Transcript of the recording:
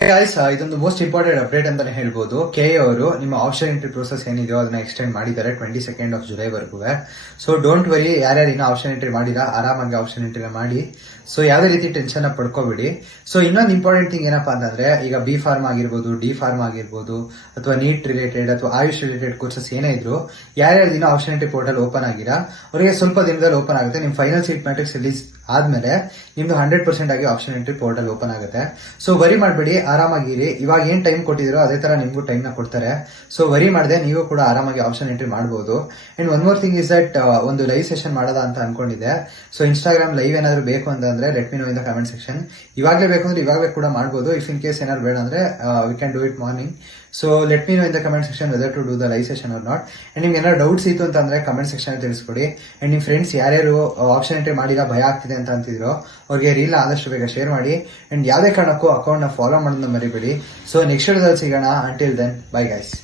Guys ಇದೊಂದು most important update ಅಂತಾನೆ ಹೇಳ್ಬೋದು. ಕೆ ಅವರು ನಿಮ್ಮ ಆಪ್ಷನ್ ಎಂಟ್ರಿ ಪ್ರೋಸೆಸ್ ಏನಿದೆಯೋ ಅದನ್ನ ಎಕ್ಸ್ಟೆಂಡ್ ಮಾಡಿದ್ದಾರೆ 22 ಜುಲೈ ವರೆಗೂ. ಸೊ ಡೋಂಟ್ ವರಿ, ಯಾರ್ಯಾರು ಇನ್ನೂ ಆಪ್ಷನ್ ಎಂಟ್ರಿ ಮಾಡಿಲ್ಲ ಆರಾಮಾಗಿ ಆಪ್ಷನ್ ಎಂಟ್ರಿ ಮಾಡಿ. ಸೊ ಯಾವುದೇ ರೀತಿ ಟೆನ್ಷನ್ ಪಡ್ಕೋಬೇಡಿ. ಸೊ ಇನ್ನೊಂದು ಇಂಪಾರ್ಟೆಂಟ್ ಥಿಂಗ್ ಏನಪ್ಪಾ ಅಂತಂದ್ರೆ, ಈಗ ಬಿ ಫಾರ್ಮ್ ಆಗಿರ್ಬೋದು, ಡಿ ಫಾರ್ಮ್ ಆಗಿರ್ಬೋದು, ಅಥವಾ ನೀಟ್ ರಿಲೇಟೆಡ್ ಅಥವಾ ಆಯುಷ್ ರಿಲೇಟೆಡ್ ಕೋರ್ಸಸ್ ಏನೇ ಇದ್ರು, ಯಾರ್ಯಾರು ದಿನ ಆಪ್ಷನ್ ಎಂಟ್ರಿ ಪೋರ್ಟಲ್ ಓಪನ್ ಆಗಿರಾ ಅವರಿಗೆ ಸ್ವಲ್ಪ ದಿನದಲ್ಲಿ ಓಪನ್ ಆಗುತ್ತೆ. ನಿಮ್ ಫೈನಲ್ ಸೀಟ್ ಮ್ಯಾಟ್ರಿಕ್ಸ್ ರಿಲೀಸ್ ಆದ್ಮೇಲೆ ನಿಮ್ದು 100% ಆಗಿ ಆಪ್ಷನ್ ಎಂಟ್ರಿ ಪೋರ್ಟಲ್ ಓಪನ್ ಆಗುತ್ತೆ. ಸೊ ವರಿ ಮಾಡಬೇಡಿ, ಆರಾಮಾಗಿರಿ. ಇವಾಗ ಏನ್ ಟೈಮ್ ಕೊಟ್ಟಿದ್ರು ಅದೇ ತರ ನಿಮ್ಗೂ ಟೈಮ್ ನ ಕೊಡ್ತಾರೆ. ಸೊ ವರಿ ಮಾಡದೆ ನೀವು ಕೂಡ ಆರಾಮಾಗಿ ಆಪ್ಷನ್ ಎಂಟ್ರಿ ಮಾಡಬಹುದು. And one more thing is that, ಒಂದು ಲೈವ್ ಸೆಷನ್ ಮಾಡೋದ ಅಂತ ಅನ್ಕೊಂಡಿದ್ದೆ. ಸೊ ಇನ್ಸ್ಟಾಗ್ರಾಮ್ ಲೈವ್ ಏನಾದ್ರು ಬೇಕು ಅಂತಂದ್ರೆ let me know in the comment section. ಇವಾಗಲೇ ಬೇಕು ಅಂದ್ರೆ ಇವಾಗಲೇ ಕೂಡ ಮಾಡಬಹುದು. ಇಫ್ ಇನ್ ಕೇಸ್ ಏನಾದ್ರು ಬೇಡ ಅಂದ್ರೆ we can do it morning. So let me know in the comment section whether to do the live session or not. And ನಿಮ್ಗೆ ಏನಾದ್ರು ಡೌಟ್ಸ್ ಇತ್ತು ಅಂತಂದ್ರೆ ಕಮೆಂಟ್ ಸೆಕ್ಷನ್ ತಿಳಿಸ್ಕೊಡಿ. ಅಂಡ್ ನಿಮ್ ಫ್ರೆಂಡ್ಸ್ ಯಾರ್ಯಾರು ಆಪ್ಷನ್ ಎಂಟ್ರಿ ಮಾಡಿಲ್ಲ, ಭಯ ಆಗ್ತಿದೆ ಅಂತ ಅಂತಿದ್ರು, ಅವ್ರಿಗೆ ರೀಲ್ ಆದಷ್ಟು ಬೇಗ ಶೇರ್ ಮಾಡಿ. ಅಂಡ್ ಯಾವುದೇ ಕಾರಣಕ್ಕೂ ಅಕೌಂಟ್ ನ ಫಾಲೋ ಮಾಡೋದನ್ನ ಮರಿಬೇಡಿ. ಸೊ ನೆಕ್ಸ್ಟ್ ವಿಡಿಯೋದಲ್ಲಿ ಸಿಗೋಣ. Until then, bye guys.